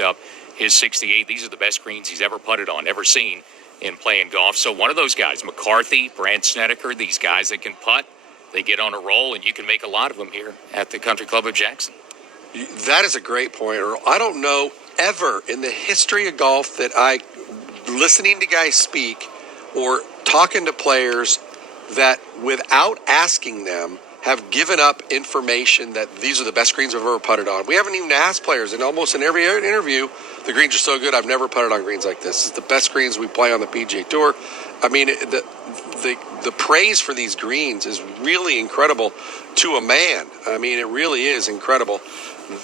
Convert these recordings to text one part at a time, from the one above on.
up his 68. These are the best greens he's ever putted on, ever seen in playing golf. So one of those guys, McCarthy, Brant Snedeker, these guys that can putt, they get on a roll, and you can make a lot of them here at the Country Club of Jackson. That is a great point, Earl. I don't know ever in the history of golf that listening to guys speak or talking to players that without asking them have given up information that these are the best greens I've ever putted on. We haven't even asked players, and almost in every interview, the greens are so good, I've never putted on greens like this. It's the best greens we play on the PGA Tour. I mean, the praise for these greens is really incredible to a man. I mean, it really is incredible.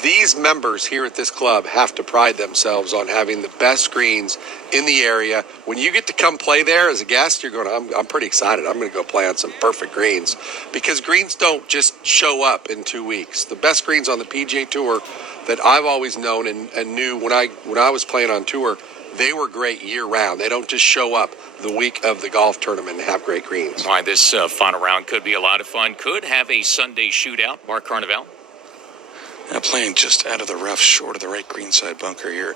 These members here at this club have to pride themselves on having the best greens in the area. When you get to come play there as a guest, you're going, I'm pretty excited. I'm going to go play on some perfect greens, because greens don't just show up in 2 weeks. The best greens on the PGA Tour that I've always known and knew when I was playing on tour, they were great year-round. They don't just show up the week of the golf tournament and have great greens. All right, this final round could be a lot of fun. Could have a Sunday shootout. Mark Carnevale. Playing just out of the rough, short of the right greenside bunker here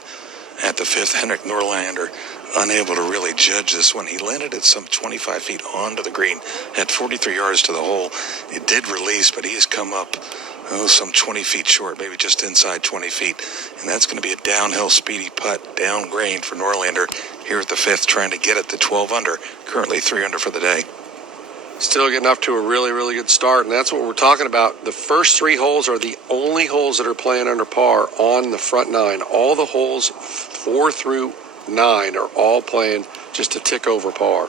at the fifth. Henrik Norlander unable to really judge this one. He landed it some 25 feet onto the green at 43 yards to the hole. It did release, but he has come up some 20 feet short, maybe just inside 20 feet. And that's going to be a downhill speedy putt, down grain for Norlander here at the fifth, trying to get it to 12 under, currently 3 under for the day. Still getting off to a really, really good start, and that's what we're talking about. The first 3 holes are the only holes that are playing under par on the front 9. All the holes 4 through 9 are all playing just a tick over par.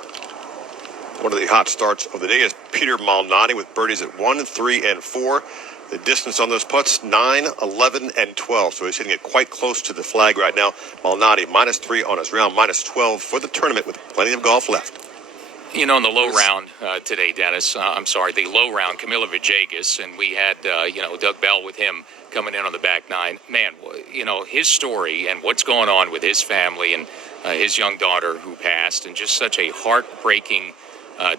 One of the hot starts of the day is Peter Malnati with birdies at 1, 3, and 4. The distance on those putts, 9, 11, and 12. So he's hitting it quite close to the flag right now. Malnati -3 on his round, -12 for the tournament with plenty of golf left. You know, in the low round today, Dennis, the low round, Camilo Villegas, and we had, Doug Bell with him coming in on the back 9. Man, his story and what's going on with his family and his young daughter who passed, and just such a heartbreaking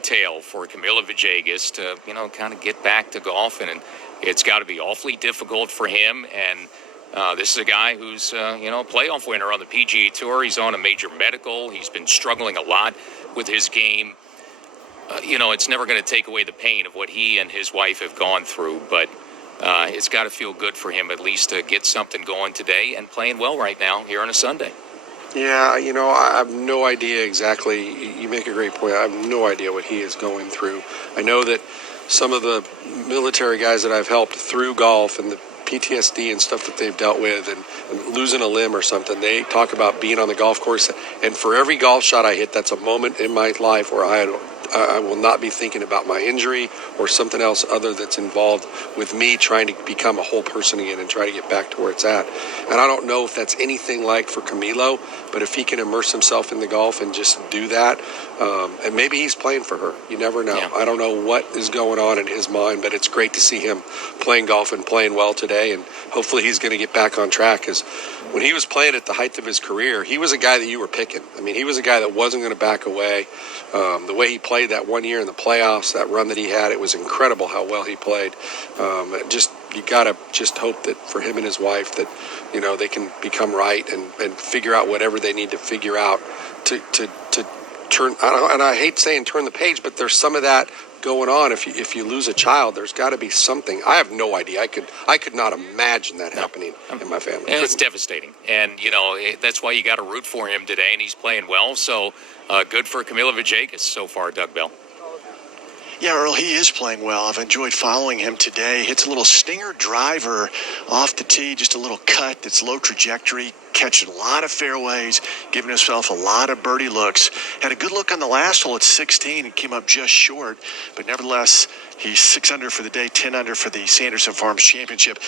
tale for Camilo Villegas to, kind of get back to golf. And it's got to be awfully difficult for him. And this is a guy who's, playoff winner on the PGA Tour. He's on a major medical. He's been struggling a lot with his game. It's never going to take away the pain of what he and his wife have gone through, but it's got to feel good for him at least to get something going today and playing well right now here on a Sunday. Yeah, I have no idea exactly. You make a great point. I have no idea what he is going through. I know that some of the military guys that I've helped through golf and the PTSD and stuff that they've dealt with and losing a limb or something, they talk about being on the golf course, and for every golf shot I hit, that's a moment in my life where I will not be thinking about my injury or something else other that's involved with me trying to become a whole person again and try to get back to where it's at. And I don't know if that's anything like for Camilo, but if he can immerse himself in the golf and just do that, and maybe he's playing for her. You never know. Yeah. I don't know what is going on in his mind, but it's great to see him playing golf and playing well today, and hopefully he's going to get back on track, because when he was playing at the height of his career, he was a guy that you were picking. I mean, he was a guy that wasn't going to back away. The way he played that one year in the playoffs, that run that he had, it was incredible how well he played. You got to just hope that for him and his wife that, they can become right and figure out whatever they need to figure out to turn, and I hate saying turn the page, but there's some of that going on. If you lose a child, there's got to be something. I have no idea. I could not imagine that happening in my family. And it's devastating. And, that's why you got to root for him today, and he's playing well. So good for Camilo Villegas so far, Doug Bell. Yeah, Earl, he is playing well. I've enjoyed following him today. Hits a little stinger driver off the tee, just a little cut that's low trajectory, catching a lot of fairways, giving himself a lot of birdie looks. Had a good look on the last hole at 16 and came up just short, but nevertheless, he's 6 under for the day, 10 under for the Sanderson Farms Championship.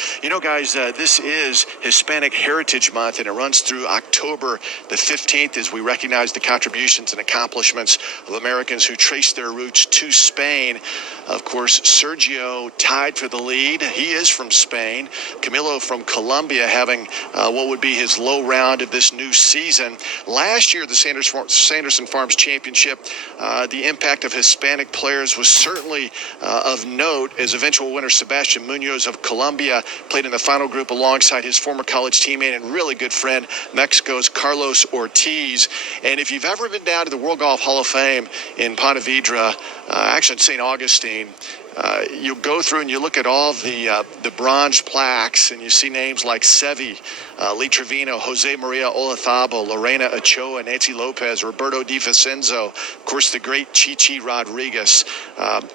Guys, this is Hispanic Heritage Month, and it runs through October the 15th as we recognize the contributions and accomplishments of Americans who trace their roots to Spain. Of course, Sergio tied for the lead. He is from Spain. Camilo from Colombia having what would be his low round of this new season. Last year, the Sanderson Farms Championship, the impact of Hispanic players was certainly Of note is eventual winner Sebastian Munoz of Colombia, played in the final group alongside his former college teammate and really good friend, Mexico's Carlos Ortiz. And if you've ever been down to the World Golf Hall of Fame in Ponte Vedra, actually in St. Augustine, you go through and you look at all the bronze plaques, and you see names like Sevi, Lee Trevino, Jose Maria Olazabal, Lorena Ochoa, Nancy Lopez, Roberto Di Vincenzo, of course, the great Chichi Rodriguez.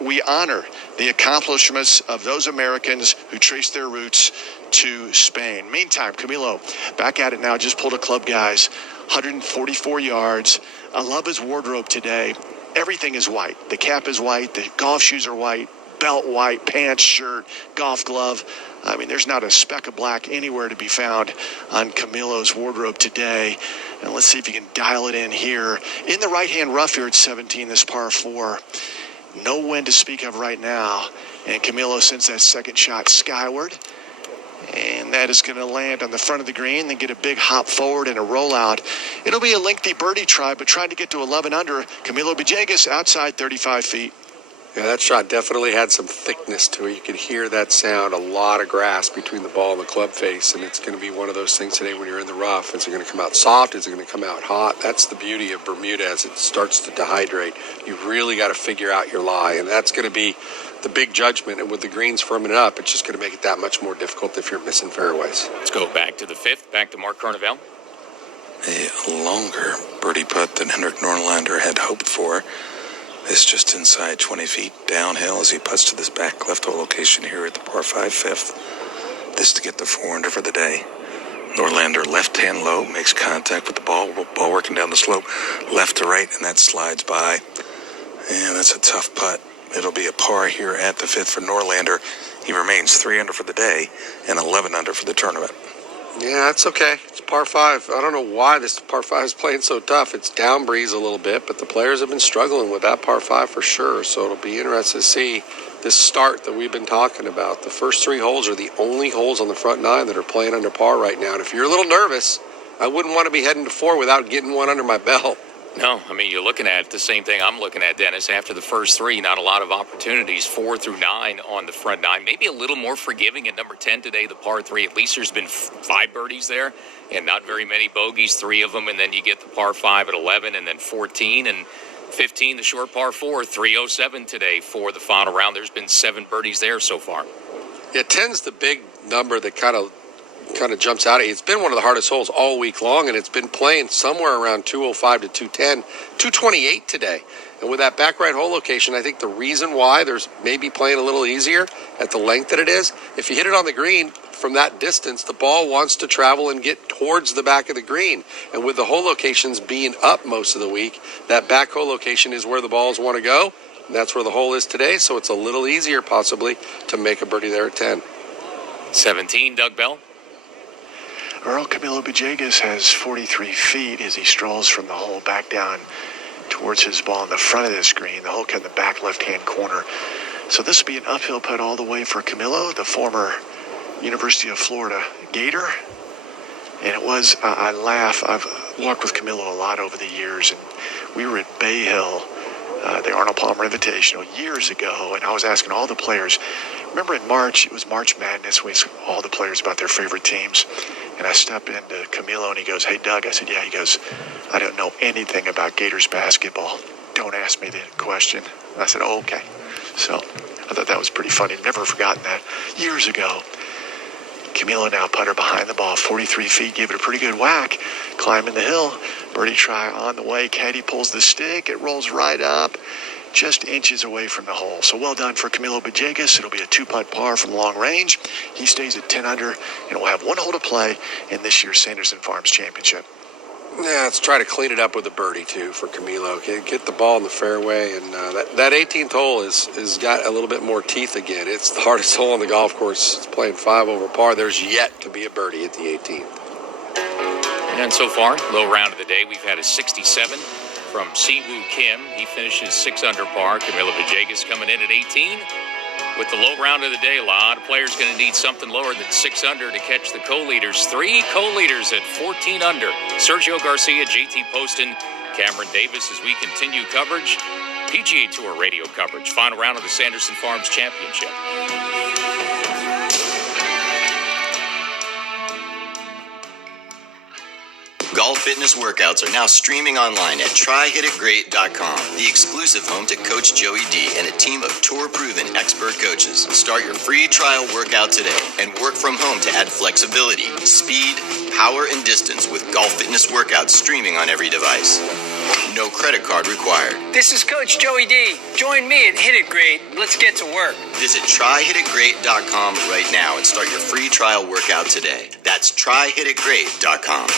We honor the accomplishments of those Americans who traced their roots to Spain. Meantime, Camilo, back at it now, just pulled a club, guys, 144 yards. I love his wardrobe today. Everything is white. The cap is white. The golf shoes are white. Belt white, pants, shirt, golf glove. I mean, there's not a speck of black anywhere to be found on Camilo's wardrobe today. And let's see if you can dial it in here. In the right-hand rough here at 17, this par 4. No wind to speak of right now. And Camilo sends that second shot skyward. And that is going to land on the front of the green, then get a big hop forward and a rollout. It'll be a lengthy birdie try, but trying to get to 11 under. Camilo Villegas outside 35 feet. Yeah, that shot definitely had some thickness to it. You could hear that sound, a lot of grass between the ball and the club face, and it's going to be one of those things today when you're in the rough. Is it going to come out soft? Is it going to come out hot? That's the beauty of Bermuda as it starts to dehydrate. You've really got to figure out your lie, and that's going to be the big judgment. And with the greens firming up, it's just going to make it that much more difficult if you're missing fairways. Let's go back to the 5th, back to Mark Carnevale. A longer birdie putt than Henrik Norlander had hoped for. This just inside 20 feet downhill as he putts to this back left hole location here at the par 5 5th. This to get the 4 under for the day. Norlander left hand low, makes contact with the ball working down the slope, left to right, and that slides by. And that's a tough putt. It'll be a par here at the 5th for Norlander. He remains 3 under for the day and 11 under for the tournament. Yeah, that's okay. It's par 5. I don't know why this par 5 is playing so tough. It's down breeze a little bit, but the players have been struggling with that par 5 for sure. So it'll be interesting to see this start that we've been talking about. The first 3 holes are the only holes on the front 9 that are playing under par right now. And if you're a little nervous, I wouldn't want to be heading to 4 without getting one under my belt. No, I mean, you're looking at the same thing I'm looking at, Dennis. After the first 3, not a lot of opportunities, 4 through 9 on the front 9. Maybe a little more forgiving at number 10 today, the par 3. At least there's been 5 birdies there and not very many bogeys, 3 of them. And then you get the par 5 at 11 and then 14 and 15, the short par 4, 307 today for the final round. There's been 7 birdies there so far. Yeah, 10's the big number that kind of jumps out at you. It's been one of the hardest holes all week long, and it's been playing somewhere around 205 to 210, 228 today. And with that back right hole location, I think the reason why there's maybe playing a little easier at the length that it is, if you hit it on the green from that distance, the ball wants to travel and get towards the back of the green. And with the hole locations being up most of the week, that back hole location is where the balls want to go. And that's where the hole is today, so it's a little easier possibly to make a birdie there at 10. 17, Doug Bell. Earl Camilo Villegas has 43 feet as he strolls from the hole back down towards his ball in the front of the screen. The hole in the back left-hand corner. So this will be an uphill putt all the way for Camilo, the former University of Florida Gator. And it was, I laugh, I've walked with Camilo a lot over the years, and we were at Bay Hill, the Arnold Palmer Invitational years ago, and I was asking all the players, remember in March, it was March Madness, we asked all the players about their favorite teams. And I stepped into Camilo, and he goes, "Hey, Doug." I said, "Yeah." He goes, "I don't know anything about Gators basketball. Don't ask me the question." And I said, "Oh, okay." So I thought that was pretty funny. Never forgotten that. Years ago, Camilo now putter behind the ball, 43 feet, gave it a pretty good whack, climbing the hill. Birdie try on the way. Caddy pulls the stick. It rolls right up, just inches away from the hole. So well done for Camilo Villegas. It'll be a 2-putt par from long range. He stays at 10 under, and will have 1 hole to play in this year's Sanderson Farms Championship. Yeah, let's try to clean it up with a birdie, too, for Camilo. Get the ball in the fairway, and that 18th hole is got a little bit more teeth again. It's the hardest hole on the golf course. It's playing 5 over par. There's yet to be a birdie at the 18th. And so far, low round of the day, we've had a 67 from Siwoo Kim. He finishes 6 under par. Camilo Villegas coming in at 18. With the low round of the day, a lot of players going to need something lower than 6 under to catch the co-leaders. 3 co-leaders at 14 under. Sergio Garcia, JT Poston, Cameron Davis as we continue coverage PGA Tour radio coverage. Final round of the Sanderson Farms Championship. Golf fitness workouts are now streaming online at tryhititgreat.com, the exclusive home to Coach Joey D and a team of tour-proven expert coaches. Start your free trial workout today and work from home to add flexibility, speed, power, and distance with golf fitness workouts streaming on every device. No credit card required. This is Coach Joey D. Join me at Hit It Great. Let's get to work. Visit tryhititgreat.com right now and start your free trial workout today. That's tryhititgreat.com.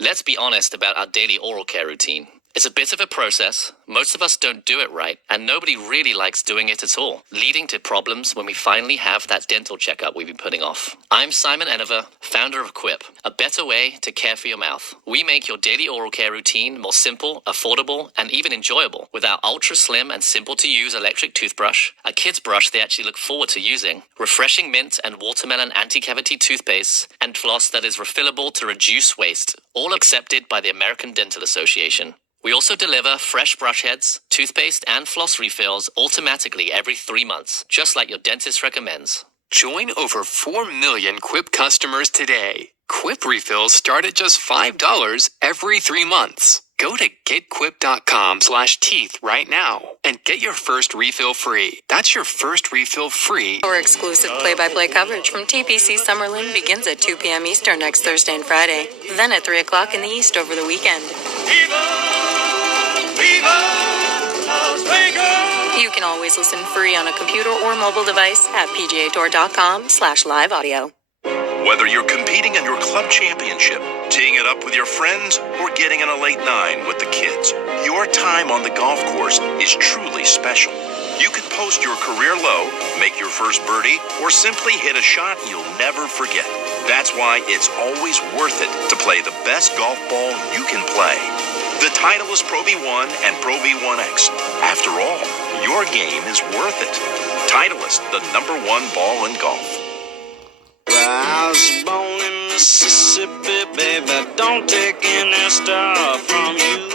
Let's be honest about our daily oral care routine. It's a bit of a process. Most of us don't do it right, and nobody really likes doing it at all, leading to problems when we finally have that dental checkup we've been putting off. I'm Simon Enever, founder of Quip, a better way to care for your mouth. We make your daily oral care routine more simple, affordable, and even enjoyable with our ultra slim and simple to use electric toothbrush, a kid's brush they actually look forward to using, refreshing mint and watermelon anti-cavity toothpaste, and floss that is refillable to reduce waste, all accepted by the American Dental Association. We also deliver fresh brush heads, toothpaste, and floss refills automatically every 3 months, just like your dentist recommends. Join over 4 million Quip customers today. Quip refills start at just $5 every 3 months. Go to getquip.com/teeth right now and get your first refill free. That's your first refill free. Our exclusive play-by-play coverage from TPC Summerlin begins at 2 p.m. Eastern next Thursday and Friday, then at 3 o'clock in the East over the weekend. You can always listen free on a computer or mobile device at pgatour.com/live audio. Whether you're competing in your club championship, teeing it up with your friends, or getting in a late nine with the kids, your time on the golf course is truly special. You could post your career low, make your first birdie, or simply hit a shot you'll never forget. That's why it's always worth it to play the best golf ball you can play. The Titleist Pro V1 and Pro V1X. After all, your game is worth it. Titleist, the #1 ball in golf. I was born in Mississippi, baby, don't take any stuff from you.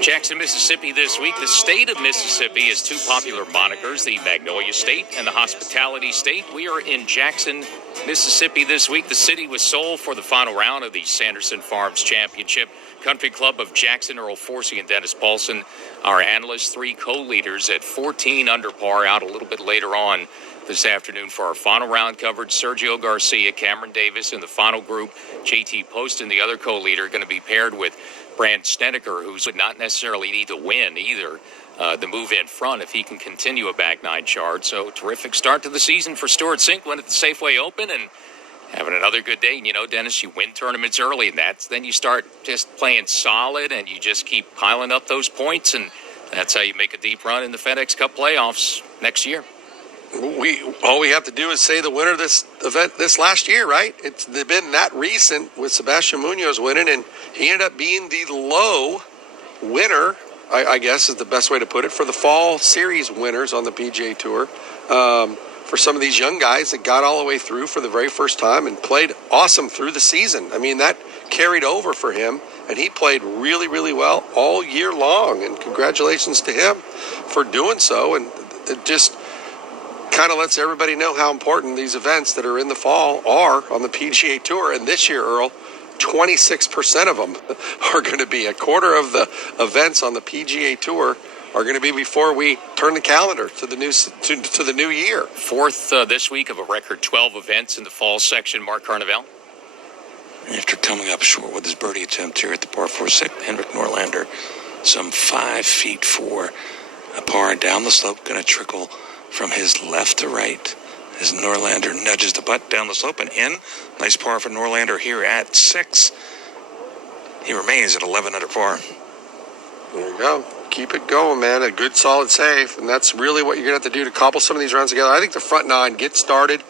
Jackson, Mississippi this week. The state of Mississippi has two popular monikers, the Magnolia State and the Hospitality State. We are in Jackson, Mississippi this week. The city was sold for the final round of the Sanderson Farms Championship. Country Club of Jackson, Earl Forsey and Dennis Paulson, our analysts, 3 co-leaders at 14 under par, out a little bit later on this afternoon for our final round coverage. Sergio Garcia, Cameron Davis in the final group. JT Poston, the other co-leader, going to be paired with Brand Snedeker, who would not necessarily need to win either, the move in front if he can continue a back nine chart. So terrific start to the season for Stuart Sinkwin at the Safeway Open, and having another good day. And, you know, Dennis, you win tournaments early, and then you start just playing solid, and you just keep piling up those points, and that's how you make a deep run in the FedEx Cup playoffs next year. All we have to do is say the winner of this event this last year, right? It's been that recent with Sebastian Munoz winning, and he ended up being the low winner, I guess is the best way to put it, for the fall series winners on the PGA Tour. For some of these young guys that got all the way through for the very first time and played awesome through the season. I mean, that carried over for him, and he played really, really well all year long, and congratulations to him for doing so. And it just kind of lets everybody know how important these events that are in the fall are on the PGA Tour. And this year, Earl, 26% of them are going to be. A quarter of the events on the PGA Tour are going to be before we turn the calendar to the new year. Fourth this week of a record 12 events in the fall section. Mark Carnevale. After coming up short with his birdie attempt here at the par 4 Henrik Norlander, some 5 feet for a par down the slope, going to trickle from his left to right as Norlander nudges the putt down the slope and in. Nice par for Norlander here at 6. He remains at 11 under par. There you go. Keep it going, man. A good, solid save. And that's really what you're going to have to do to cobble some of these rounds together. I think the front 9 gets started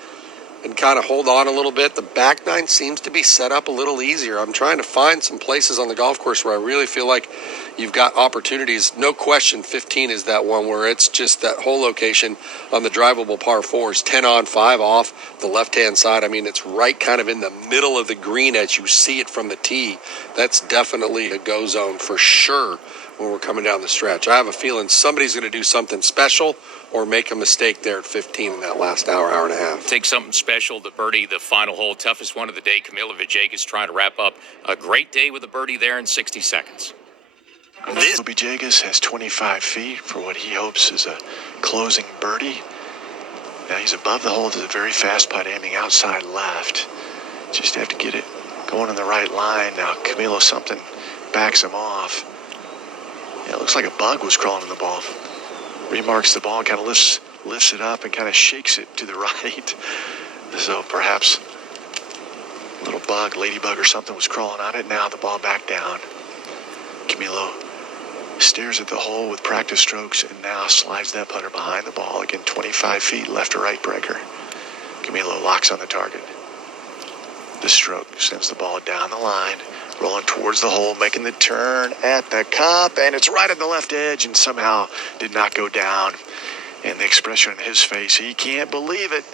and kind of hold on a little bit. The back 9 seems to be set up a little easier. I'm trying to find some places on the golf course where I really feel like you've got opportunities. No question, 15 is that one where it's just that whole location on the drivable par 4s, 10 on, 5 off, the left-hand side. I mean, it's right kind of in the middle of the green as you see it from the tee. That's definitely a go zone for sure when we're coming down the stretch. I have a feeling somebody's going to do something special or make a mistake there at 15 in that last hour and a half. Take something special to birdie the final hole. Toughest one of the day. Camilo Villegas trying to wrap up a great day with a birdie there in 60 seconds. Villegas has 25 feet for what he hopes is a closing birdie. Now he's above the hole. There's a very fast putt aiming outside left. Just have to get it going in the right line. Now Camilo, something backs him off. Yeah, it looks like a bug was crawling in the ball. Remarks the ball, kind of lifts it up and kind of shakes it to the right. So perhaps a little bug, ladybug or something was crawling on it. Now the ball back down. Camilo stares at the hole with practice strokes and now slides that putter behind the ball. Again, 25 feet left to right breaker. Camilo locks on the target. The stroke sends the ball down the line, rolling towards the hole, making the turn at the cup, and it's right on the left edge and somehow did not go down. And the expression on his face, he can't believe it.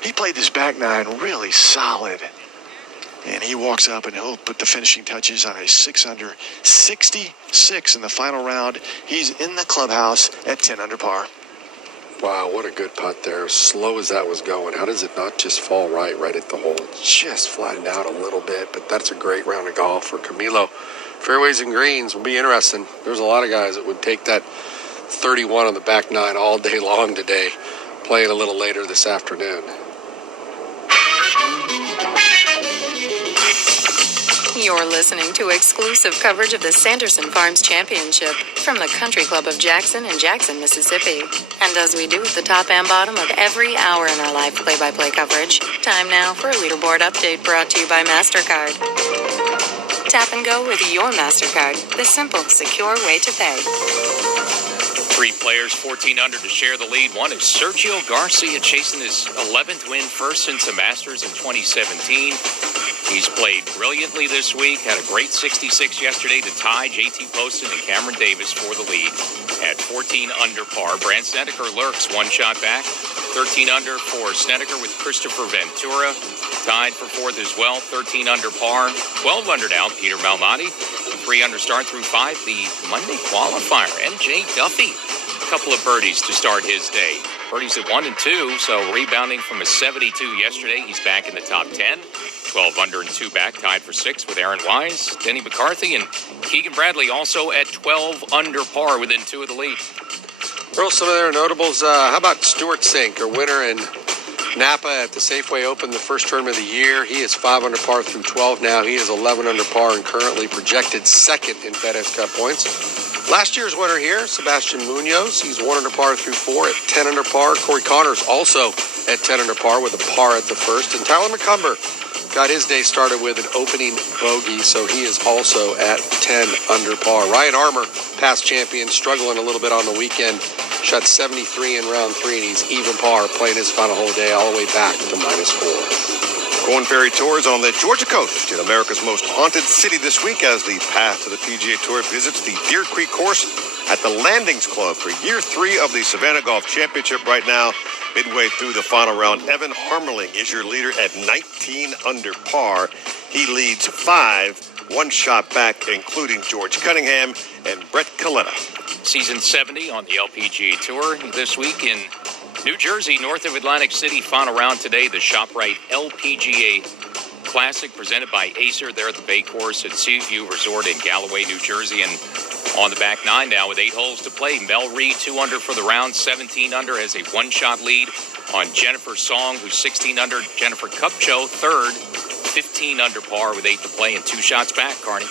He played this back nine really solid. And he walks up and he'll put the finishing touches on a 6-under 66 in the final round. He's in the clubhouse at 10 under par. Wow, what a good putt there. As slow as that was going, how does it not just fall right at the hole? It just flattened out a little bit, but that's a great round of golf for Camilo. Fairways and greens will be interesting. There's a lot of guys that would take that 31 on the back nine all day long today, playing a little later this afternoon. You're listening to exclusive coverage of the Sanderson Farms Championship from the Country Club of Jackson in Jackson, Mississippi. And as we do at the top and bottom of every hour in our live play-by-play coverage, time now for a leaderboard update brought to you by MasterCard. Tap and go with your MasterCard, the simple, secure way to pay. 3 players, 14 under to share the lead. One is Sergio Garcia, chasing his 11th win, first since the Masters in 2017. He's played brilliantly this week, had a great 66 yesterday to tie JT Poston and Cameron Davis for the lead at 14 under par. Brandt Snedeker lurks one shot back, 13 under for Snedeker with Christopher Ventura, tied for 4th as well, 13 under par. 12 under now, Peter Malnati, 3 under start through 5. The Monday qualifier, MJ Duffy, a couple of birdies to start his day. Birdies at 1 and 2, so rebounding from a 72 yesterday, he's back in the top 10. 12 under and 2 back, tied for 6 with Aaron Wise, Denny McCarthy, and Keegan Bradley also at 12 under par within 2 of the lead. Earl, some of their notables, how about Stuart Sink, a winner in Napa at the Safeway Open, the first tournament of the year. He is 5 under par through 12 now. He is 11 under par and currently projected second in FedEx Cup points. Last year's winner here, Sebastian Munoz. He's 1 under par through 4 at 10 under par. Corey Connors also at 10 under par with a par at the first. And Tyler McCumber got his day started with an opening bogey, so he is also at 10 under par. Ryan Armour, past champion, struggling a little bit on the weekend. Shot 73 in round 3, and he's even par, playing his final hole day all the way back to -4. Corn Ferry Tours on the Georgia coast in America's most haunted city this week as the path to the PGA Tour visits the Deer Creek course at the Landings Club for year 3 of the Savannah Golf Championship. Right now, midway through the final round, Evan Harmerling is your leader at 19 under par. He leads 5, 1 shot back, including George Cunningham and Brett Coletta. Season 70 on the LPGA Tour this week in New Jersey, north of Atlantic City. Final round today, the ShopRite LPGA Classic presented by Acer. They're at the Bay Course at Seaview Resort in Galloway, New Jersey. And on the back nine now with 8 holes to play, Mel Reed 2 under for the round, 17 under has a 1-shot lead on Jennifer Song, who's 16 under. Jennifer Kupcho, third, 15 under par with 8 to play and 2 shots back, Carney.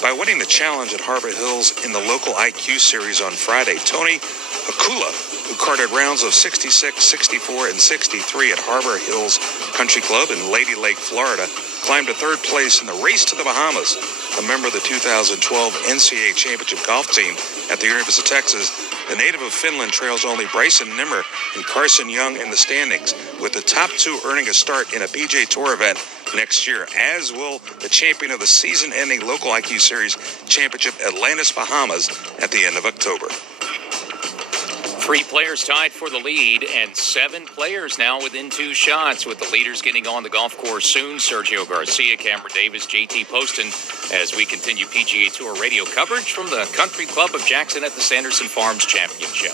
By winning the challenge at Harbor Hills in the local IQ series on Friday, Tony Hakula, who carded rounds of 66, 64, and 63 at Harbor Hills Country Club in Lady Lake, Florida, climbed to 3rd place in the Race to the Bahamas. A member of the 2012 NCAA Championship golf team at the University of Texas, the native of Finland trails only Bryson Nimmer and Carson Young in the standings, with the top 2 earning a start in a PGA Tour event next year, as will the champion of the season-ending local IQ Series Championship, Atlantis, Bahamas, at the end of October. 3 players tied for the lead and 7 players now within 2 shots, with the leaders getting on the golf course soon. Sergio Garcia, Cameron Davis, JT Poston, as we continue PGA Tour radio coverage from the Country Club of Jackson at the Sanderson Farms Championship.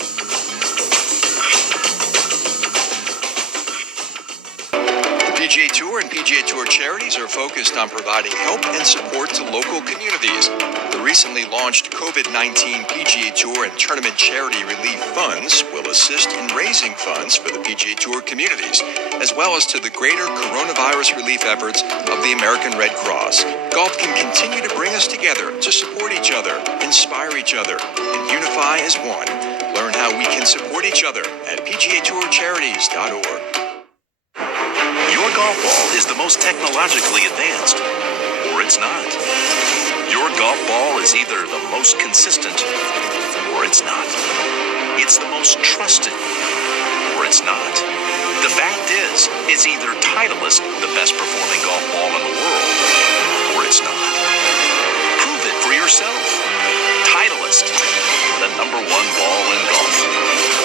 PGA Tour and PGA Tour charities are focused on providing help and support to local communities. The recently launched COVID-19 PGA Tour and Tournament Charity Relief Funds will assist in raising funds for the PGA Tour communities, as well as to the greater coronavirus relief efforts of the American Red Cross. Golf can continue to bring us together to support each other, inspire each other, and unify as one. Learn how we can support each other at PGATourCharities.org. Your golf ball is the most technologically advanced, or it's not. Your golf ball is either the most consistent, or it's not. It's the most trusted, or it's not. The fact is, it's either Titleist, the best performing golf ball in the world, or it's not. Prove it for yourself. Titleist, the #1 ball in golf.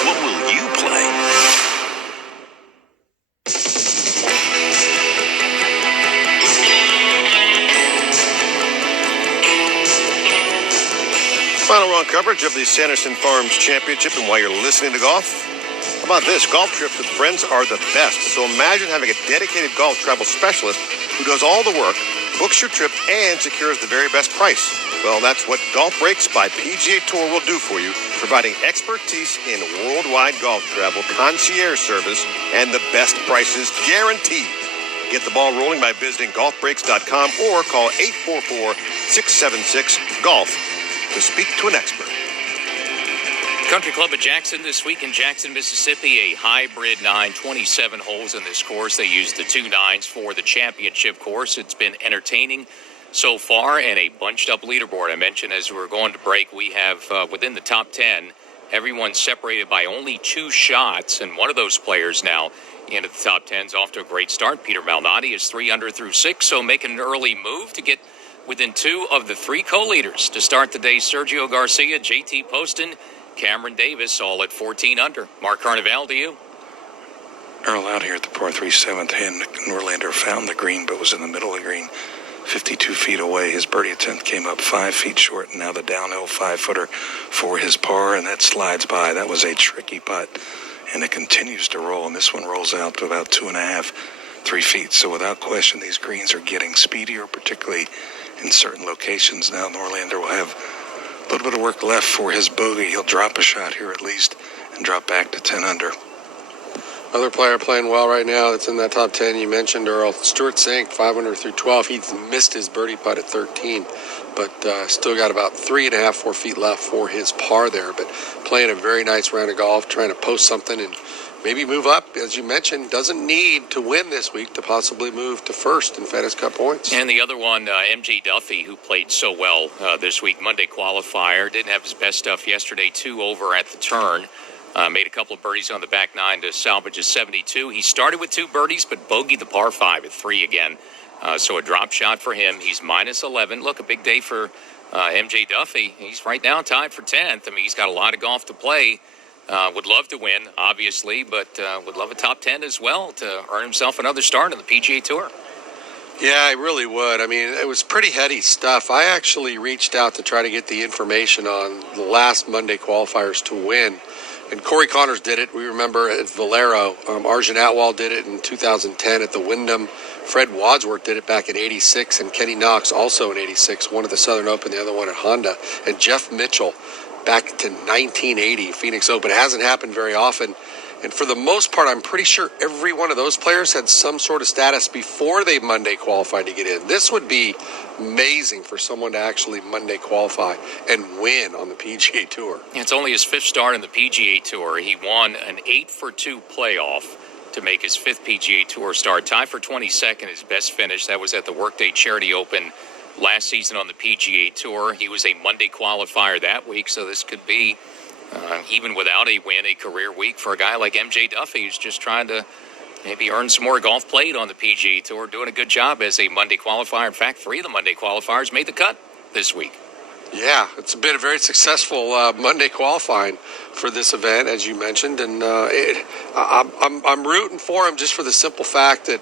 What will you play? Final round coverage of the Sanderson Farms Championship, and while you're listening to golf, how about this? Golf trips with friends are the best. So imagine having a dedicated golf travel specialist who does all the work, books your trip, and secures the very best price. Well, that's what Golf Breaks by PGA Tour will do for you, providing expertise in worldwide golf travel, concierge service, and the best prices guaranteed. Get the ball rolling by visiting golfbreaks.com or call 844-676-GOLF. to speak to an expert. Country Club of Jackson this week in Jackson, Mississippi, a hybrid 9, 27 holes in this course. They used the 2 9s for the championship course. It's been entertaining so far, and a bunched up leaderboard. I mentioned as we were going to break, we have within the top 10, everyone separated by only 2 shots, and one of those players now into the top 10 is off to a great start. Peter Malnati is 3 under through 6, so making an early move to get within 2 of the 3 co-leaders to start the day. Sergio Garcia, JT Poston, Cameron Davis, all at 14 under. Mark Carnevale, to you. Earl out here at the par 3 7th hand. Norlander found the green but was in the middle of the green, 52 feet away. His birdie attempt came up 5 feet short, and now the downhill 5-footer for his par, and that slides by. That was a tricky putt, and it continues to roll, and this one rolls out to about 2.5, 3 feet. So without question, these greens are getting speedier, particularly in certain locations. Now Norlander will have a little bit of work left for his bogey. He'll drop a shot here at least and drop back to 10 under. Other player playing well right now that's in that top 10 you mentioned, Earl, Stuart Sink, 5 under through 12. He's missed his birdie putt at 13, but still got about 3.5, 4 feet left for his par there. But playing a very nice round of golf, trying to post something and maybe move up, as you mentioned. Doesn't need to win this week to possibly move to first in FedEx Cup points. And the other one, MJ Duffy, who played so well this week, Monday qualifier, didn't have his best stuff yesterday, 2 over at the turn. Made a couple of birdies on the back 9 to salvage a 72. He started with 2 birdies, but bogeyed the par 5 at 3 again. So a drop shot for him. He's minus 11. Look, a big day for MJ Duffy. He's right now tied for 10th. I mean, he's got a lot of golf to play. Would love to win, obviously, but would love a top 10 as well to earn himself another start on the PGA Tour. Yeah, I really would. I mean, it was pretty heady stuff. I actually reached out to try to get the information on the last Monday qualifiers to win. And Corey Connors did it. We remember at Valero. Arjun Atwal did it in 2010 at the Wyndham. Fred Wadsworth did it back in 86, and Kenny Knox also in 86, one at the Southern Open, the other one at Honda. And Jeff Mitchell back to 1980 Phoenix Open. It hasn't happened very often. And for the most part, I'm pretty sure every one of those players had some sort of status before they Monday qualified to get in. This would be amazing for someone to actually Monday qualify and win on the PGA Tour. It's only his 5th start on the PGA Tour. He won an 8-for-2 playoff to make his 5th PGA Tour start. Tied for 22nd, his best finish. That was at the Workday Charity Open last season on the PGA Tour. He was a Monday qualifier that week, so this could be, even without a win, a career week for a guy like MJ Duffy, who's just trying to maybe earn some more golf played on the PGA Tour, doing a good job as a Monday qualifier. In fact, 3 of the Monday qualifiers made the cut this week. Yeah, it's been a very successful Monday qualifying for this event, as you mentioned, and I'm rooting for him just for the simple fact that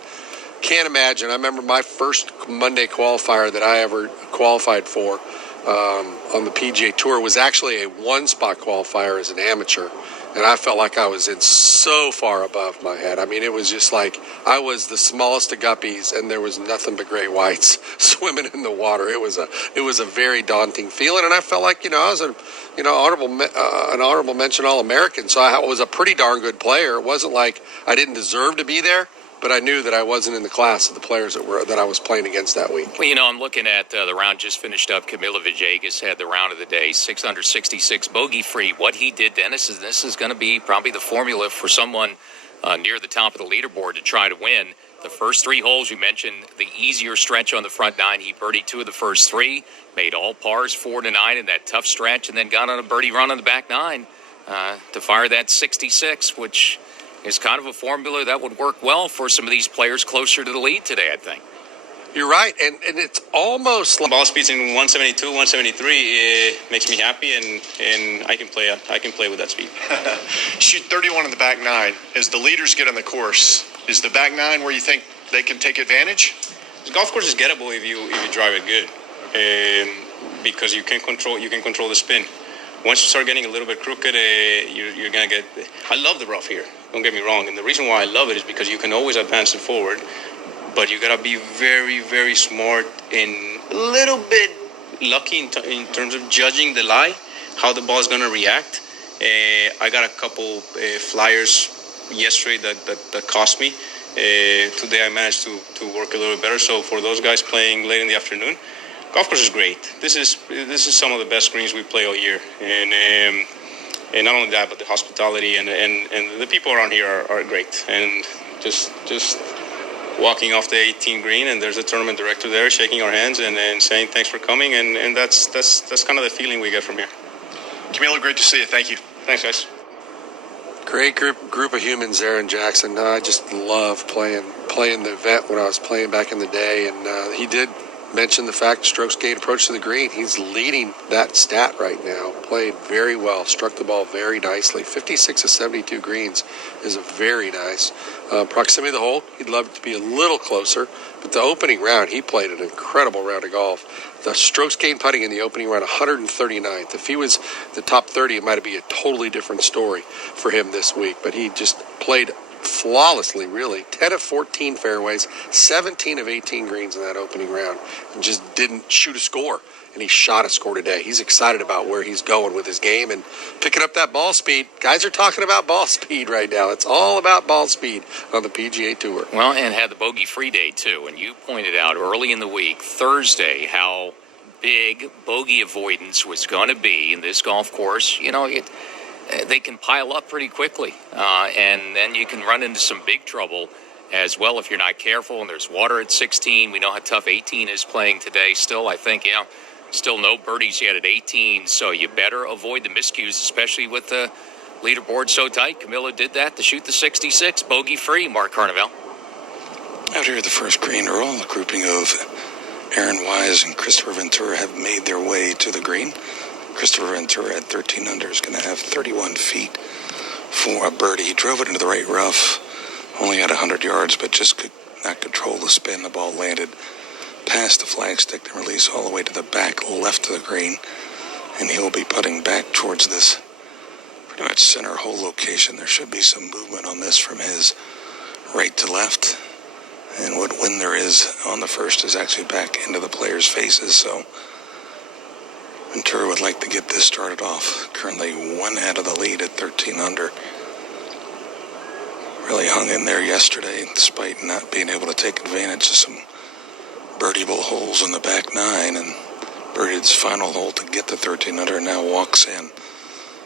can't imagine. I remember my first Monday qualifier that I ever qualified for on the PGA Tour was actually a one-spot qualifier as an amateur, and I felt like I was in so far above my head. I mean, it was just like I was the smallest of guppies, and there was nothing but great whites swimming in the water. It was a very daunting feeling, and I felt like I was an honorable mention All-American, so I was a pretty darn good player. It wasn't like I didn't deserve to be there, but I knew that I wasn't in the class of the players that I was playing against that week. Well, I'm looking at the round just finished up. Camilo Villegas had the round of the day, 666, bogey-free. What he did, Dennis, this is going to be probably the formula for someone near the top of the leaderboard to try to win. The first 3 holes, you mentioned the easier stretch on the front 9. He birdied 2 of the first 3, made all pars 4 to 9 in that tough stretch, and then got on a birdie run on the back 9 to fire that 66, which is kind of a formula that would work well for some of these players closer to the lead today, I think. You're right, and it's almost like ball speeds in 172, 173. It makes me happy, and I can play with that speed. Shoot 31 in the back 9. As the leaders get on the course, is the back 9 where you think they can take advantage? The golf course is gettable if you drive it good, because you can control the spin. Once you start getting a little bit crooked, you're gonna get. I love the rough here. Don't get me wrong, and the reason why I love it is because you can always advance it forward, but you gotta be very, very smart and a little bit lucky in terms of judging the lie, how the ball is gonna react. I got a couple flyers yesterday that cost me. Today I managed to work a little bit better. So for those guys playing late in the afternoon, golf course is great. This is some of the best greens we play all year, and not only that, but the hospitality and the people around here are great. And just walking off the 18 green, and there's a tournament director there shaking our hands and saying thanks for coming, and that's kind of the feeling we get from here. Camilo, great to see you. Thank you. Thanks, guys. Great group of humans there in Jackson. I just love playing the event when I was playing back in the day, and he did mention the fact strokes gained approach to the green. He's leading that stat right now. Played very well, struck the ball very nicely. 56 of 72 greens is a very nice proximity of the hole. He'd love it to be a little closer, but the opening round, he played an incredible round of golf. The strokes gained putting in the opening round, 139th. If he was the top 30, it might be a totally different story for him this week, but he just played flawlessly, really. 10 of 14 fairways, 17 of 18 greens in that opening round, and just didn't shoot a score. And he shot a score today. He's excited about where he's going with his game and picking up that ball speed. Guys are talking about ball speed right now. It's all about ball speed on the PGA Tour. Well, and had the bogey-free day, too. And you pointed out early in the week, Thursday, how big bogey avoidance was going to be in this golf course. They can pile up pretty quickly, and then you can run into some big trouble as well if you're not careful. And there's water at 16. We know how tough 18 is playing today. Still, I think, still no birdies yet at 18, so you better avoid the miscues, especially with the leaderboard so tight. Camilo did that to shoot the 66, bogey-free, Mark Carnevale. Out here at the first green, Earl, a grouping of Aaron Wise and Christopher Ventura have made their way to the green. Christopher Ventura at 13 under is going to have 31 feet for a birdie. He drove it into the right rough, only had 100 yards, but just could not control the spin. The ball landed past the flagstick and release all the way to the back left of the green, and he'll be putting back towards this pretty much center hole location. There should be some movement on this from his right to left, and what wind there is on the first is actually back into the players' faces, so Ventura would like to get this started off. Currently 1 out of the lead at 13 under. Really hung in there yesterday despite not being able to take advantage of some birdieable holes in the back 9, and birdied his final hole to get to 13 under and now walks in.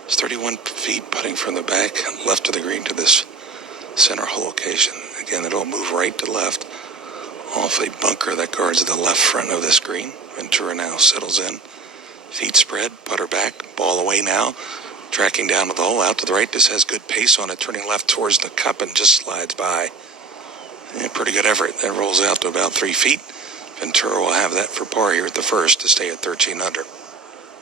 It's 31 feet putting from the back left of the green to this center hole location. Again, it'll move right to left off a bunker that guards the left front of this green. Ventura now settles in. Feet spread, putter back, ball away now. Tracking down to the hole, out to the right. This has good pace on it, turning left towards the cup and just slides by. Yeah, pretty good effort. That rolls out to about 3 feet. Ventura will have that for par here at the first to stay at 13 under.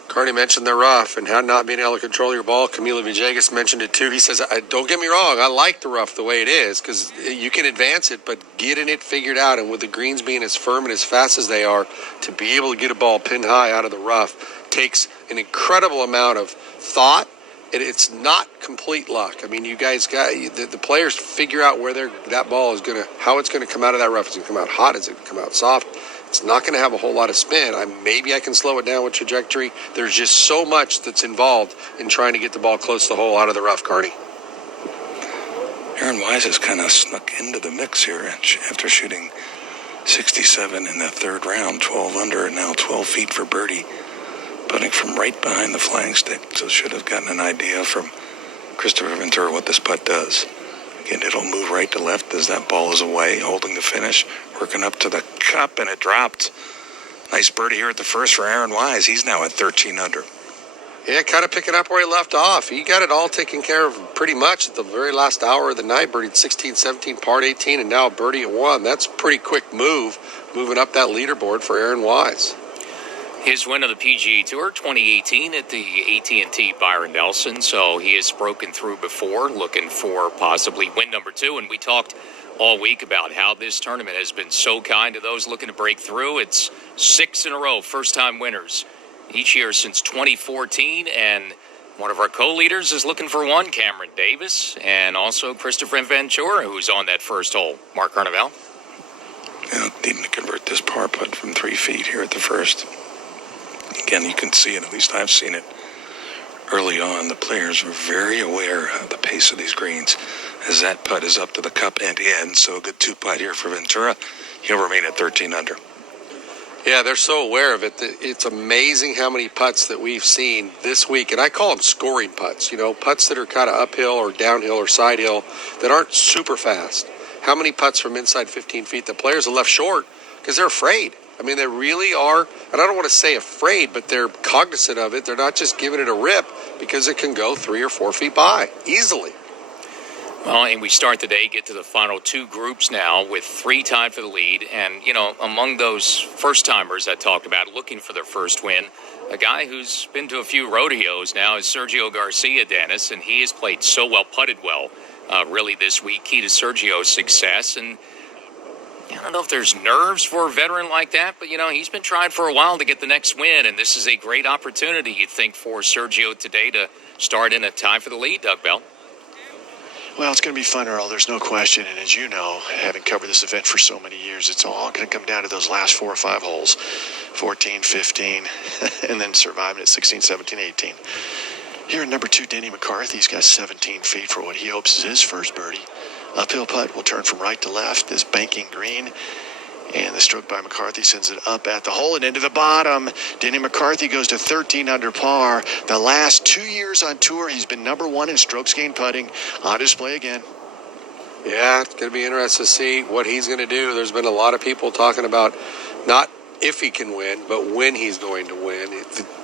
Carney mentioned the rough and how not being able to control your ball. Camilo Villegas mentioned it too. He says, don't get me wrong, I like the rough the way it is because you can advance it, but getting it figured out, and with the greens being as firm and as fast as they are, to be able to get a ball pin high out of the rough takes an incredible amount of thought. It's not complete luck. I mean, you guys got the players figure out where that ball is how it's going to come out of that rough. Is it going to come out hot? Is it going to come out soft? It's not going to have a whole lot of spin. Maybe I can slow it down with trajectory. There's just so much that's involved in trying to get the ball close to the hole out of the rough, Carney. Aaron Wise has kind of snuck into the mix here after shooting 67 in the third round, 12 under, and now 12 feet for birdie, putting from right behind the flying stick. So should have gotten an idea from Christopher Ventura what this putt does. Again, it'll move right to left as that ball is away, holding the finish, working up to the cup, and it dropped. Nice birdie here at the first for Aaron Wise. He's now at 13 under. Yeah, kind of picking up where he left off. He got it all taken care of pretty much at the very last hour of the night. Birdied 16, 17, par 18, and now a birdie at 1. That's a pretty quick move, moving up that leaderboard for Aaron Wise. His win of the PGA Tour 2018 at the AT&T Byron Nelson, so he has broken through before, looking for possibly win number 2. And we talked all week about how this tournament has been so kind to those looking to break through. It's 6 in a row, first-time winners each year since 2014, and one of our co-leaders is looking for one, Cameron Davis, and also Christopher Ventura, who's on that first hole. Mark Carnival. Needing to convert this par putt from 3 feet here at the first. Again, you can see it, at least I've seen it early on. The players are very aware of the pace of these greens as that putt is up to the cup and in. So a good 2-putt here for Ventura. He'll remain at 13 under. Yeah, they're so aware of it. It's amazing how many putts that we've seen this week. And I call them scoring putts, putts that are kind of uphill or downhill or side hill that aren't super fast. How many putts from inside 15 feet the players have left short because they're afraid. I mean, they really are, and I don't want to say afraid, but they're cognizant of it. They're not just giving it a rip because it can go 3 or 4 feet by easily. Well, and we start the day, get to the final 2 groups now with 3 tied for the lead. And, among those first-timers I talked about looking for their first win, a guy who's been to a few rodeos now is Sergio Garcia, Dennis, and he has played so well, putted well, really this week. Key to Sergio's success, and I don't know if there's nerves for a veteran like that, but, he's been trying for a while to get the next win, and this is a great opportunity, you'd think, for Sergio today to start in a tie for the lead, Doug Bell. Well, it's going to be fun, Earl. There's no question. And as you know, having covered this event for so many years, it's all going to come down to those last 4 or 5 holes, 14, 15, and then surviving at 16, 17, 18. Here at number 2, Denny McCarthy's got 17 feet for what he hopes is his first birdie. Uphill putt will turn from right to left, this banking green. And the stroke by McCarthy sends it up at the hole and into the bottom. Denny McCarthy goes to 13 under par. The last 2 years on tour, he's been number 1 in strokes gained putting. On display again. Yeah, it's going to be interesting to see what he's going to do. There's been a lot of people talking about not if he can win, but when he's going to win.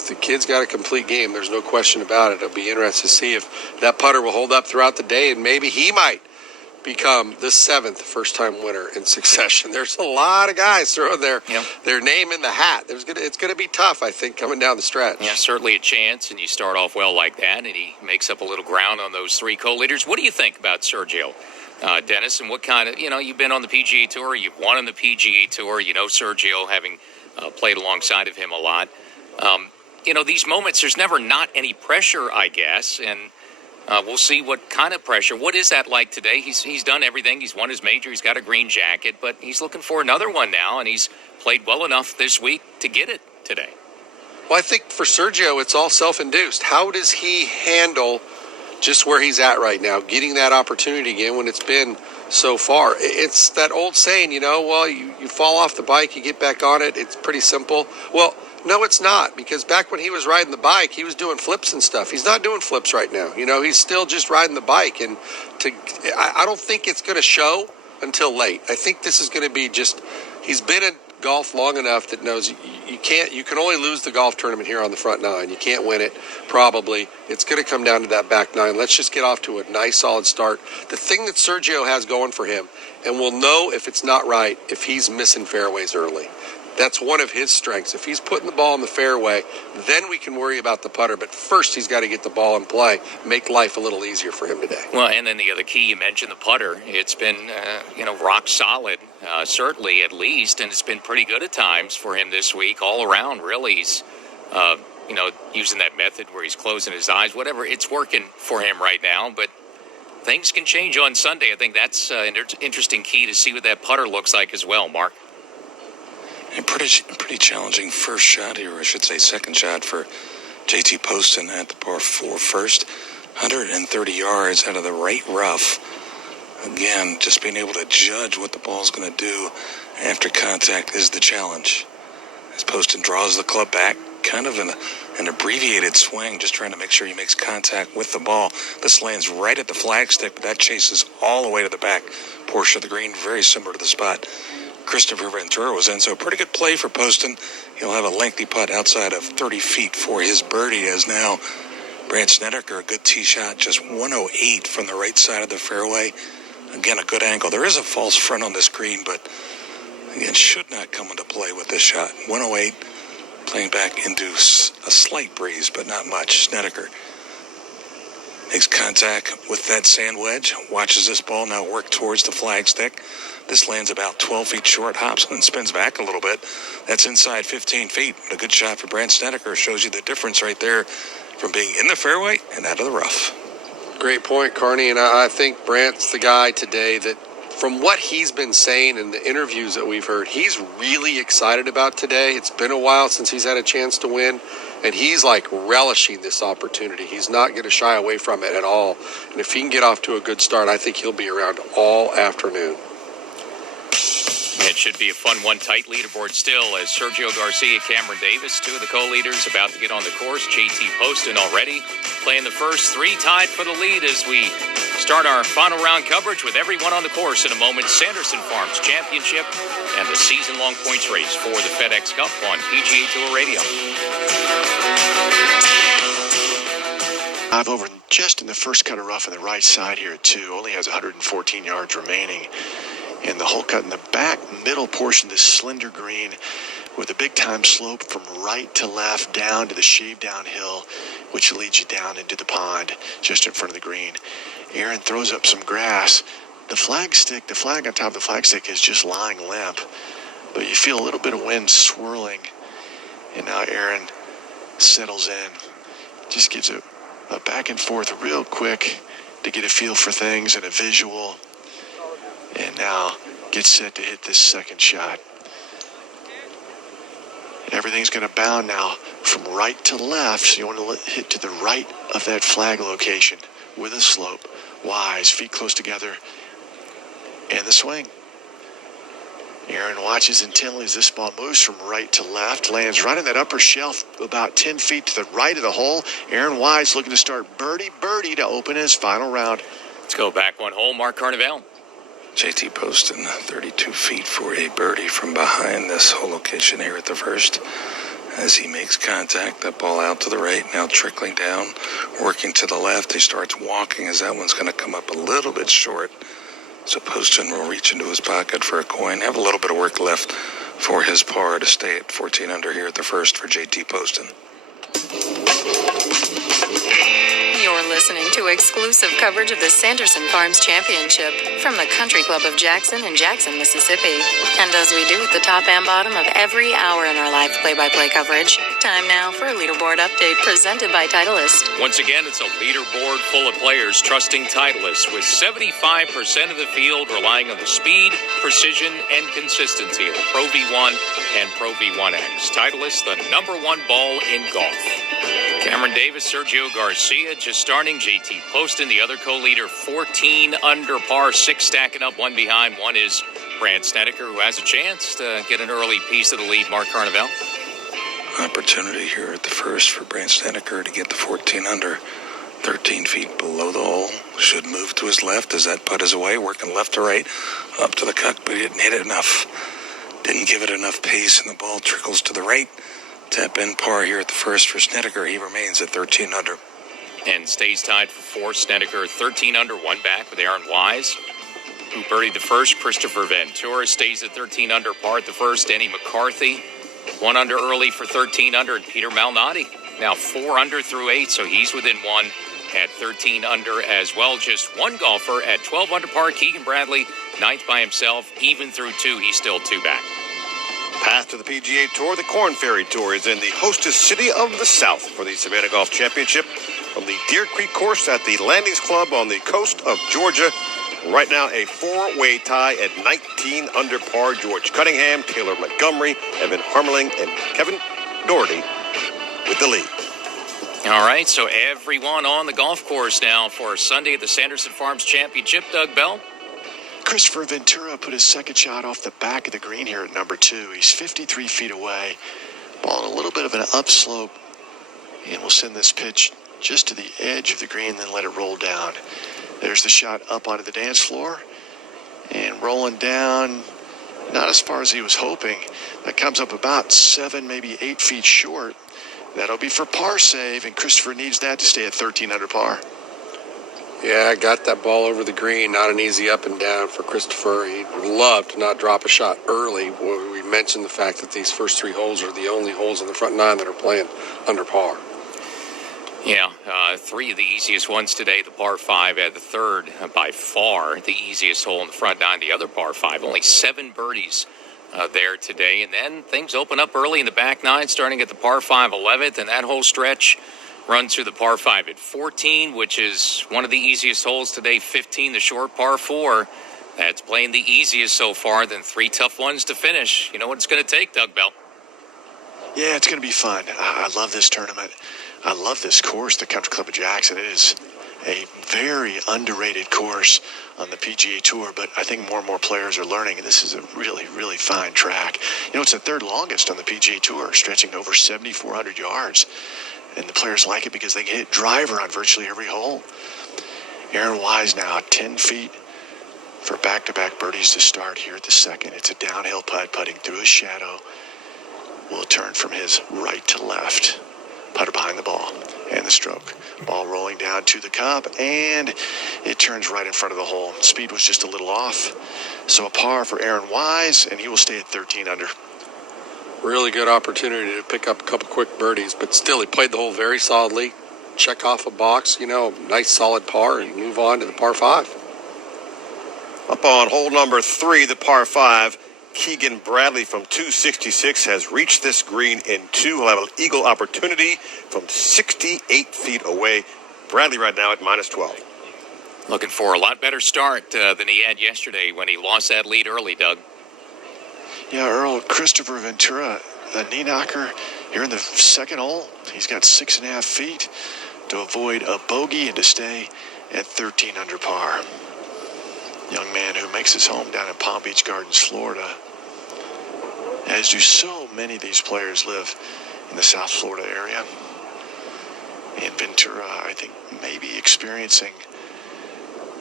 The kid's got a complete game. There's no question about it. It'll be interesting to see if that putter will hold up throughout the day, and maybe he might become the 7th first-time winner in succession. There's a lot of guys throwing their name in the hat. It's going to be tough, I think, coming down the stretch. Yeah, certainly a chance, and you start off well like that, and he makes up a little ground on those 3 co-leaders. What do you think about Sergio, Dennis, and what kind of, you've been on the PGA Tour, you've won on the PGA Tour, Sergio, having played alongside of him a lot. These moments, there's never not any pressure, I guess, and we'll see what kind of pressure. What is that like today? He's done everything. He's won his major. He's got a green jacket, but he's looking for another one now, and he's played well enough this week to get it today. Well, I think for Sergio, it's all self-induced. How does he handle just where he's at right now, getting that opportunity again when it's been so far? It's that old saying, you fall off the bike, you get back on it. It's pretty simple. Well, no, it's not, because back when he was riding the bike, he was doing flips and stuff. He's not doing flips right now. He's still just riding the bike, and I don't think it's going to show until late. I think this is going to be he's been in golf long enough that knows you can only lose the golf tournament here on the front 9. You can't win it, probably. It's going to come down to that back 9. Let's just get off to a nice, solid start. The thing that Sergio has going for him, and we'll know if it's not right if he's missing fairways early. That's one of his strengths. If he's putting the ball in the fairway, then we can worry about the putter. But first, he's got to get the ball in play, make life a little easier for him today. Well, and then the other key, you mentioned the putter. It's been, rock solid, certainly at least, and it's been pretty good at times for him this week. All around, really, he's, using that method where he's closing his eyes, whatever. It's working for him right now, but things can change on Sunday. I think that's an interesting key to see what that putter looks like as well, Mark. A pretty challenging first shot here, or I should say second shot for JT Poston at the par 4 first. 130 yards out of the right rough. Again, just being able to judge what the ball's going to do after contact is the challenge. As Poston draws the club back, kind of an abbreviated swing, just trying to make sure he makes contact with the ball. This lands right at the flagstick, but that chases all the way to the back portion of the green, very similar to the spot Christopher Ventura was in. So pretty good play for Poston. He'll have a lengthy putt outside of 30 feet for his birdie, as now Brandt Snedeker, a good tee shot, just 108 from the right side of the fairway. Again, a good angle. There is a false front on this green, but again, should not come into play with this shot. 108, playing back into a slight breeze, but not much. Snedeker makes contact with that sand wedge, watches this ball now work towards the flagstick. This lands about 12 feet short, hops and spins back a little bit. That's inside 15 feet. A good shot for Brandt Snedeker. Shows you the difference right there from being in the fairway and out of the rough. Great point, Carney, and I think Brandt's the guy today that, from what he's been saying in the interviews that we've heard, he's really excited about today. It's been a while since he's had a chance to win, and he's like relishing this opportunity. He's not going to shy away from it at all. And if he can get off to a good start, I think he'll be around all afternoon. It should be a fun one. Tight leaderboard still as Sergio Garcia, Cameron Davis, two of the co-leaders, about to get on the course. JT Poston already playing the first three, tied for the lead as we start our final round coverage with everyone on the course in a moment. Sanderson Farms Championship and the season-long points race for the FedEx Cup on PGA Tour Radio. I've over just in the first cut of rough on the right side here at 2. Only has 114 yards remaining. And the hole cut in the back middle portion, this slender green with a big time slope from right to left down to the shave down hill, which leads you down into the pond just in front of the green. Aaron throws up some grass. The flag on top of the flagstick is just lying limp, but you feel a little bit of wind swirling. And now Aaron settles in, just gives a back and forth real quick to get a feel for things and a visual. And now gets set to hit this second shot. And everything's going to bound now from right to left. So you want to hit to the right of that flag location with a slope. Wise, feet close together. And the swing. Aaron watches intently as this ball moves from right to left. Lands right on that upper shelf about 10 feet to the right of the hole. Aaron Wise looking to start birdie to open his final round. Let's go back one hole. Mark Carnevale. JT Poston, 32 feet for a birdie from behind this hole location here at the first. As he makes contact, that ball out to the right, now trickling down, working to the left. He starts walking as that one's going to come up a little bit short. So Poston will reach into his pocket for a coin. Have a little bit of work left for his par to stay at 14 under here at the first for JT Poston. You're listening to exclusive coverage of the Sanderson Farms Championship from the Country Club of Jackson in Jackson, Mississippi. And as we do at the top and bottom of every hour in our live play-by-play coverage, time now for a leaderboard update presented by Titleist. Once again, it's a leaderboard full of players trusting Titleist, with 75% of the field relying on the speed, precision, and consistency of the Pro V1 and Pro V1X. Titleist, the #1 ball in golf. Cameron Davis, Sergio Garcia just starting. JT Poston, the other co-leader, 14 under par, 6 stacking up, 1 behind. 1 is Brandt Snedeker, who has a chance to get an early piece of the lead. Mark Carnevale. Opportunity here at the first for Brandt Snedeker to get the 14 under, 13 feet below the hole. Should move to his left as that putt is away, working left to right, up to the cut, but he didn't hit it enough. Didn't give it enough pace, and the ball trickles to the right. Tap in par here at the first for Snedeker. He remains at 13 under. And stays tied for 4. Snedeker 13 under, 1 back with Aaron Wise. who birdied the first. Christopher Ventura stays at 13 under par at the first. Denny McCarthy, 1 under early for 13 under. And Peter Malnati, now 4 under through 8, so he's within 1 at 13 under as well. Just one golfer at 12 under par, Keegan Bradley, 9th by himself. Even through 2, he's still 2 back. Path to the PGA Tour, the Corn Ferry Tour is in the hostess city of the South for the Savannah Golf Championship from the Deer Creek course at the Landings Club on the coast of Georgia. Right now, a 4-way tie at 19 under par. George Cunningham, Taylor Montgomery, Evan Harmeling, and Kevin Doherty with the lead. All right, so everyone on the golf course now for Sunday at the Sanderson Farms Championship. Doug Bell. Christopher Ventura put his second shot off the back of the green here at number 2. He's 53 feet away. Ball on a little bit of an upslope. And we'll send this pitch just to the edge of the green, then let it roll down. There's the shot up onto the dance floor. And rolling down, not as far as he was hoping. That comes up about 7, maybe 8 feet short. That'll be for par save, and Christopher needs that to stay at 13 under par. Yeah, got that ball over the green. Not an easy up and down for Christopher. He'd love to not drop a shot early. We mentioned the fact that these first 3 holes are the only holes in the front 9 that are playing under par. Yeah, 3 of the easiest ones today. The par 5 at the third, by far the easiest hole in the front 9. The other par 5, only 7 birdies there today. And then things open up early in the back 9, starting at the par 5 11th, and that whole stretch runs through the par 5 at 14, which is one of the easiest holes today. 15, the short par 4. That's playing the easiest so far, then 3 tough ones to finish. You know what it's going to take, Doug Bell. Yeah, it's going to be fun. I love this tournament. I love this course, the Country Club of Jackson. It is a very underrated course on the PGA Tour, but I think more and more players are learning, and this is a really, really fine track. You know, it's the 3rd longest on the PGA Tour, stretching over 7,400 yards. And the players like it because they can hit driver on virtually every hole. Aaron Wise now 10 feet for back-to-back birdies to start here at the second. It's a downhill putt, putting through his shadow. Will turn from his right to left. Putter behind the ball and the stroke. Ball rolling down to the cup, and it turns right in front of the hole. Speed was just a little off. So a par for Aaron Wise, and he will stay at 13 under. Really good opportunity to pick up a couple quick birdies, but still he played the hole very solidly. Check off a box, nice solid par, and move on to the par 5. Up on hole number 3, the par 5, Keegan Bradley from 266 has reached this green in 2. He'll have an eagle opportunity from 68 feet away. Bradley right now at minus 12. Looking for a lot better start than he had yesterday when he lost that lead early, Doug. Yeah, Earl, Christopher Ventura, the knee knocker here in the second hole. He's got 6.5 feet to avoid a bogey and to stay at 13 under par. Young man who makes his home down in Palm Beach Gardens, Florida. As do so many of these players live in the South Florida area. And Ventura, I think, may be experiencing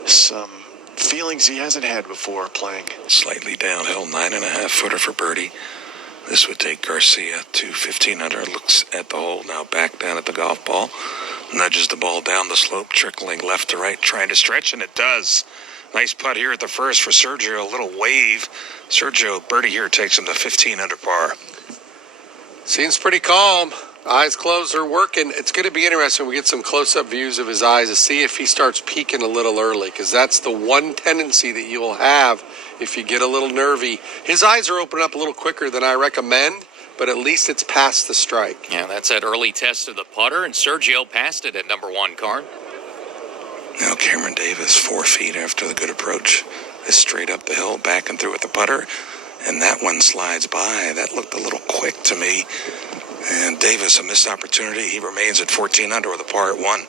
some feelings he hasn't had before playing. Slightly downhill, 9.5 footer for birdie. This would take Garcia to 15 under. Looks at the hole, now back down at the golf ball. Nudges the ball down the slope, trickling left to right, trying to stretch, and it does. Nice putt here at the first for Sergio, a little wave. Sergio, birdie here takes him to 15 under par. Seems pretty calm. Eyes closed are working. It's going to be interesting when we get some close-up views of his eyes to see if he starts peeking a little early, because that's the one tendency that you will have if you get a little nervy. His eyes are opening up a little quicker than I recommend, but at least it's past the strike. Yeah, that's that early test of the putter, and Sergio passed it at number 1, Carn. Now Cameron Davis, 4 feet after the good approach, is straight up the hill, back and through with the putter, and that one slides by. That looked a little quick to me. And Davis, a missed opportunity. He remains at 14 under with a par at 1.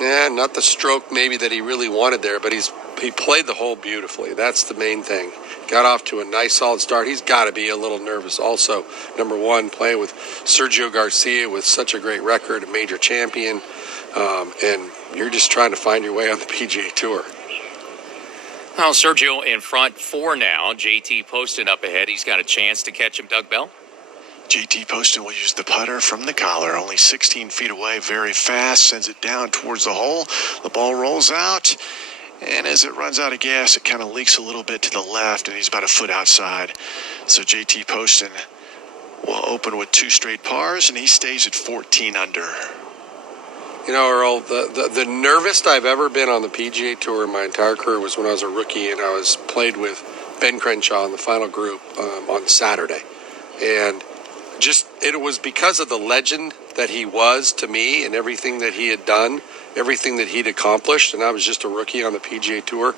Yeah, not the stroke maybe that he really wanted there, but he played the hole beautifully. That's the main thing. Got off to a nice solid start. He's got to be a little nervous also. Number 1, playing with Sergio Garcia with such a great record, a major champion, and you're just trying to find your way on the PGA Tour. Well, Sergio in front 4 now. JT Poston up ahead. He's got a chance to catch him, Doug Bell. JT Poston will use the putter from the collar, only 16 feet away, very fast, sends it down towards the hole. The ball rolls out, And as it runs out of gas, it kind of leaks a little bit to the left, and he's about a foot outside. So JT Poston will open with 2 straight pars, and he stays at 14 under. You know, Earl, the nervous I've ever been on the PGA Tour in my entire career was when I was a rookie and I played with Ben Crenshaw in the final group on Saturday. And it was because of the legend that he was to me and everything that he had done, everything that he'd accomplished, and I was just a rookie on the PGA Tour.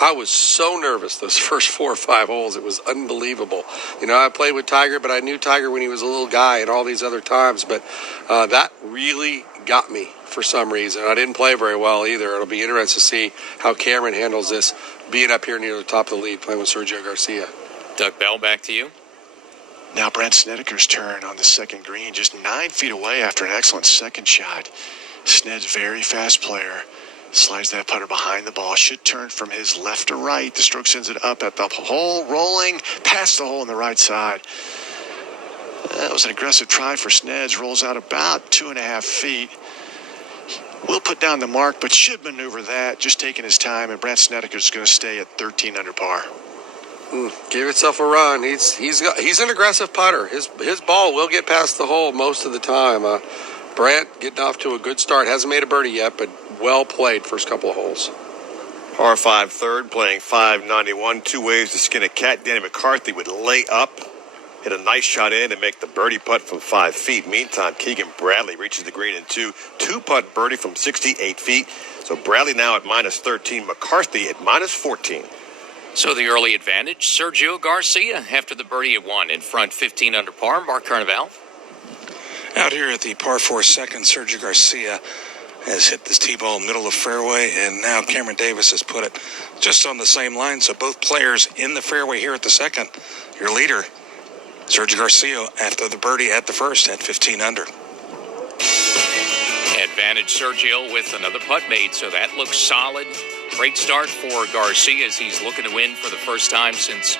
I was so nervous those first 4 or 5 holes. It was unbelievable. You know, I played with Tiger, but I knew Tiger when he was a little guy and all these other times. But that really got me for some reason. I didn't play very well either. It'll be interesting to see how Cameron handles this, being up here near the top of the lead, playing with Sergio Garcia. Doug Bell, back to you. Now Brent Snedeker's turn on the second green, just 9 feet away after an excellent second shot. Sned's very fast player. Slides that putter behind the ball. Should turn from his left to right. The stroke sends it up at the hole, rolling past the hole on the right side. That was an aggressive try for Sneds. Rolls out about 2.5 feet. Will put down the mark, but should maneuver that. Just taking his time, and Brent Snedeker's going to stay at 13 under par. Give itself a run. He's an aggressive putter. His ball will get past the hole most of the time. Brant getting off to a good start. Hasn't made a birdie yet, but well played first couple of holes. Par 5 third, playing 591. 2 ways to skin a cat. Danny McCarthy would lay up, hit a nice shot in, and make the birdie putt from 5 feet. Meantime, Keegan Bradley reaches the green in 2. 2-putt birdie from 68 feet. So Bradley now at minus 13. McCarthy at minus 14. So the early advantage, Sergio Garcia after the birdie at 1 in front, 15 under par. Mark Carnival. Out here at the par 4 second, Sergio Garcia has hit this tee ball middle of fairway, and now Cameron Davis has put it just on the same line. So both players in the fairway here at the second. Your leader, Sergio Garcia, after the birdie at the first at 15 under. Advantage Sergio with another putt made, so that looks solid. Great start for Garcia as he's looking to win for the first time since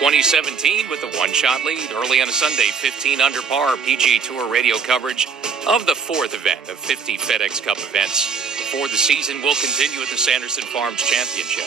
2017 with a 1-shot lead. Early on a Sunday, 15 under par. PGA Tour radio coverage of the 4th event of 50 FedEx Cup events before the season will continue at the Sanderson Farms Championship.